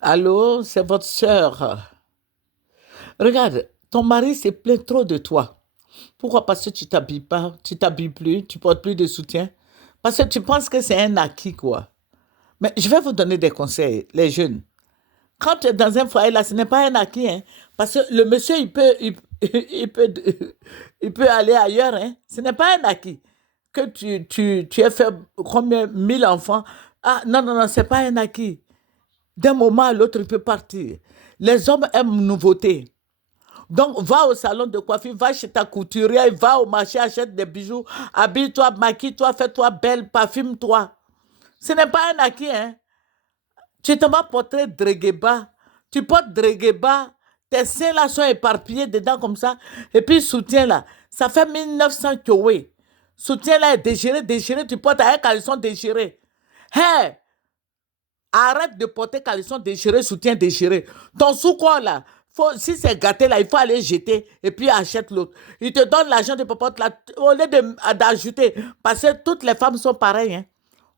Allô, c'est votre sœur. Regarde, ton mari s'est plaint trop de toi. Pourquoi? Parce que tu t'habilles pas, tu t'habilles plus, tu portes plus de soutien. Parce que tu penses que c'est un acquis, quoi. Mais je vais vous donner des conseils, les jeunes. Quand tu es dans un foyer, là, ce n'est pas un acquis, hein. Parce que le monsieur, il peut, il peut aller ailleurs, hein. Ce n'est pas un acquis. Que tu aies fait combien, 1000 enfants. Ah, non, non, non, c'est pas un acquis. D'un moment à l'autre, il peut partir. Les hommes aiment nouveauté. Donc, va au salon de coiffure, va chez ta couturière, va au marché, achète des bijoux, habille-toi, maquille-toi, fais-toi belle, parfume-toi. Ce n'est pas un acquis, hein. Tu te vas porter Dréguéba, tu portes Dréguéba, tes seins là sont éparpillés dedans comme ça, et puis soutien là, ça fait 1900 kioé. Soutien là est déchiré, déchiré, tu portes un caleçon déchiré. Hé, arrête de porter caleçon déchiré, soutien déchiré. Ton sous-corps là, si c'est gâté là, il faut aller jeter et puis achète l'autre. Il te donne l'argent de popote là, au lieu d'ajouter. Parce que toutes les femmes sont pareilles, hein.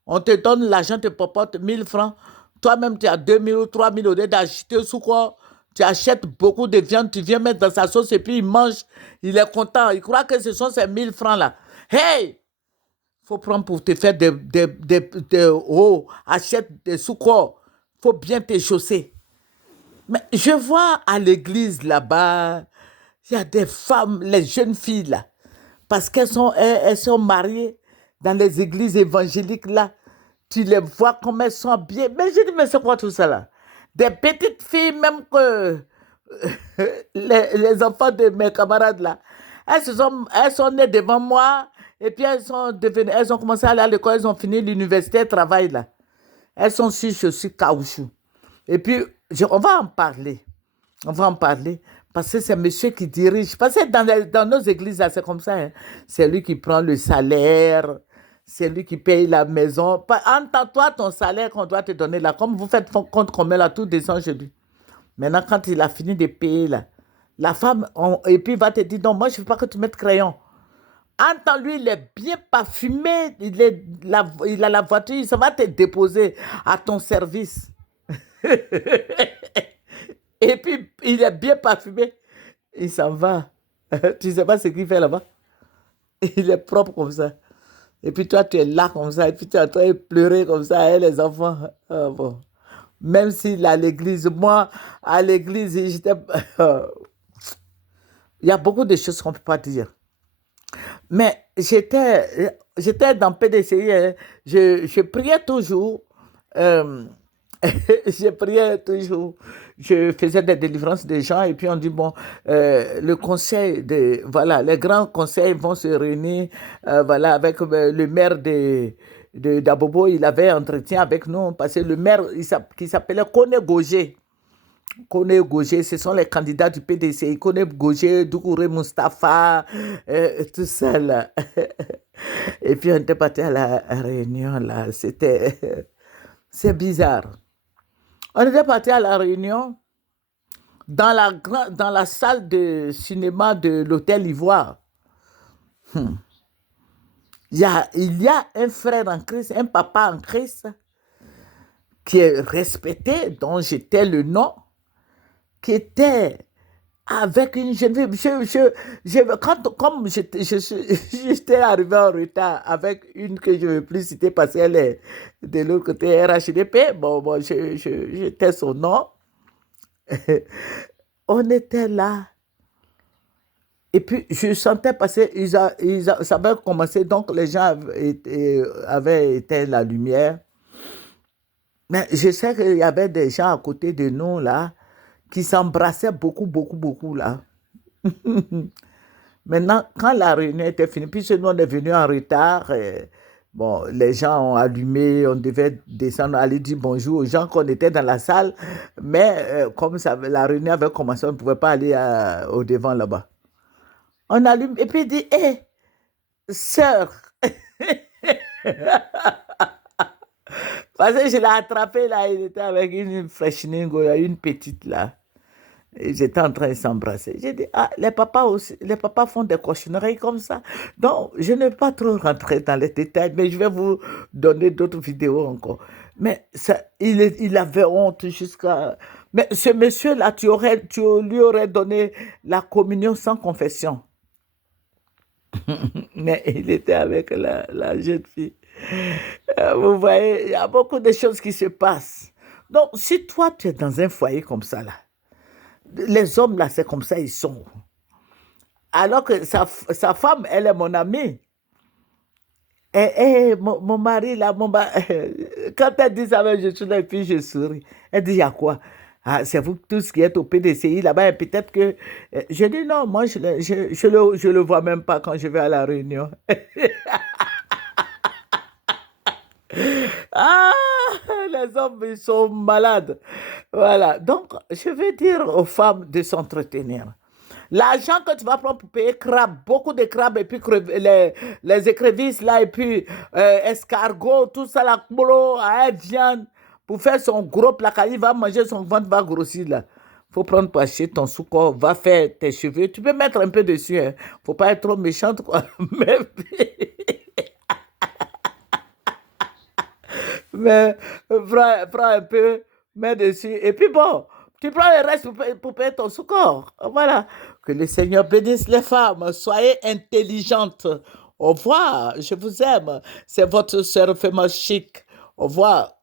On te donne l'argent de popote, 1000 francs. Toi-même, tu as 2000 ou 3000 au lieu d'acheter sous-corps. Tu achètes beaucoup de viande, tu viens mettre dans sa sauce et puis il mange. Il est content. Il croit que ce sont ces 1000 francs là. Hey! Faut prendre pour te faire oh, achète des sous-corps. Faut bien te chausser. Mais je vois à l'église là-bas, il y a des femmes, les jeunes filles là, parce elles sont mariées dans les églises évangéliques là. Tu les vois comme elles sont bien. Mais je dis, mais c'est quoi tout ça là? Des petites filles, même que les enfants de mes camarades là, elles sont nées devant moi et puis elles ont commencé à aller à l'école, elles ont fini l'université, elles travaillent là. Elles sont sur chaussures caoutchouc. Et puis, on va en parler. On va en parler. Parce que c'est monsieur qui dirige. Parce que dans nos églises, là, c'est comme ça, hein. C'est lui qui prend le salaire. C'est lui qui paye la maison. Entends-toi ton salaire qu'on doit te donner là. Comme vous faites compte combien là, tout descend chez lui. Maintenant, quand il a fini de payer là, la femme, et puis il va te dire, non, moi, je ne veux pas que tu mettes crayon. Entends-lui, il est bien parfumé. Il a la voiture, ça va te déposer à ton service. Et puis, il est bien parfumé. Il s'en va. Tu ne sais pas ce qu'il fait là-bas. Il est propre comme ça. Et puis toi, tu es là comme ça. Et puis tu es en train de pleurer comme ça, hein, les enfants. Ah, bon. Même s'il est à l'église, moi, à l'église, j'étais. Il y a beaucoup de choses qu'on ne peut pas dire. Mais j'étais dans PDCI, hein. Je priais toujours. euh, je priais toujours. Je faisais des délivrances des gens et puis on dit, bon, le conseil, voilà, les grands conseils vont se réunir, voilà, avec le maire d'Abobo, il avait entretien avec nous parce que le maire qui s'appelait Kone Gogé. Kone Gogé, ce sont les candidats du PDC. Kone Gogé, Doukouré Mustafa, tout ça là. Et puis on était parti à la réunion là. C'est bizarre. On était parti à la réunion dans la salle de cinéma de l'Hôtel Ivoire. Il y a un frère en Christ, un papa en Christ qui est respecté, dont j'étais le nom, qui était avec une jeune fille. Comme j'étais arrivé en retard avec une que je ne veux plus citer parce qu'elle est de l'autre côté RHDP, bon, j'étais son nom. On était là. Et puis, je sentais passer, ça avait commencé, donc les gens avaient éteint la lumière. Mais je sais qu'il y avait des gens à côté de nous, là, qui s'embrassaient beaucoup, beaucoup, beaucoup, là. Maintenant, quand la réunion était finie, puisque nous, on est venus en retard, bon, les gens ont allumé, on devait descendre, aller dire bonjour aux gens qu'on était dans la salle, mais comme ça, la réunion avait commencé, on ne pouvait pas aller au devant là-bas. On allume et puis il dit, hé, sœur, parce que je l'ai attrapé là, il était avec une fraîchiningo, une petite là. Et j'étais en train de s'embrasser. J'ai dit, ah, les papas aussi, les papas font des cochonneries comme ça. Donc, je ne vais pas trop rentrer dans les détails, mais je vais vous donner d'autres vidéos encore. Mais ça, il avait honte jusqu'à... Mais ce monsieur-là, tu lui aurais donné la communion sans confession. Mais il était avec la jeune fille. Vous voyez, il y a beaucoup de choses qui se passent. Donc, si toi, tu es dans un foyer comme ça, là, les hommes, là, c'est comme ça, ils sont. Alors que sa femme, elle est mon amie. Mon mari, là, quand elle dit ça, je suis là et puis je souris. Elle dit, il y a quoi? Ah, c'est vous tous qui êtes au PDCI là-bas, et peut-être que... Je dis non, moi, je le vois même pas quand je vais à la réunion. Ah, les hommes, ils sont malades. Voilà. Donc, je vais dire aux femmes de s'entretenir. L'argent que tu vas prendre pour payer crabe, beaucoup de crabes, et puis les écrevisses là, et puis escargots, tout ça, la molo, à viande, pour faire son gros placard, il va manger, son ventre va grossir là. Faut prendre pour acheter ton sucre, va faire tes cheveux. Tu peux mettre un peu dessus, hein. Faut pas être trop méchante, quoi. Mais, mais prends un peu, mets dessus. Et puis bon, tu prends le reste pour payer ton sucre. Voilà. Que le Seigneur bénisse les femmes. Soyez intelligentes. Au revoir. Je vous aime. C'est votre sœur Fema Chic. Au revoir.